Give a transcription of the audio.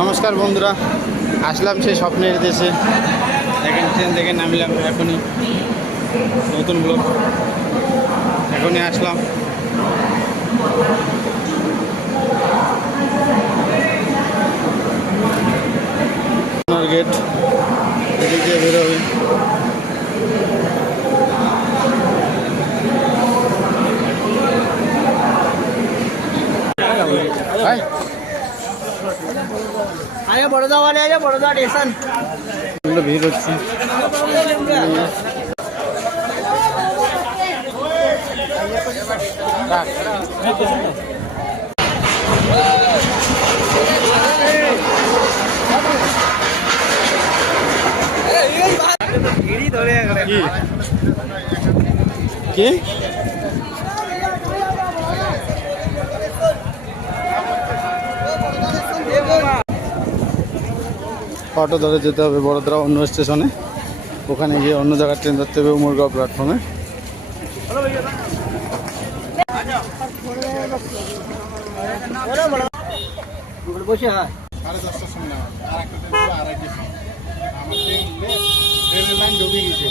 নমস্কার বন্ধুরা, আসলাম সেই স্বপ্নের দেশে। দেখেন ট্রেন থেকে নামলাম এখনই, নতুন ব্লগ এখনই আসলাম। গেট এদিক দিয়ে বেরোবে। आया बड़ौदा वाले आया बड़ौदा स्टेशन ভিড় হচ্ছে। কি অটো ধরে যেতে হবে বড়োদরা অন্য স্টেশনে, ওখানে গিয়ে অন্য জায়গার ট্রেন ধরতে হবে উমরগাঁও প্ল্যাটফর্মে। বসে হয় 10:30টার সময় আর একটা ট্রেন 2:30টার সময়। আমার ট্রেন লাইন ডুবে গেছে।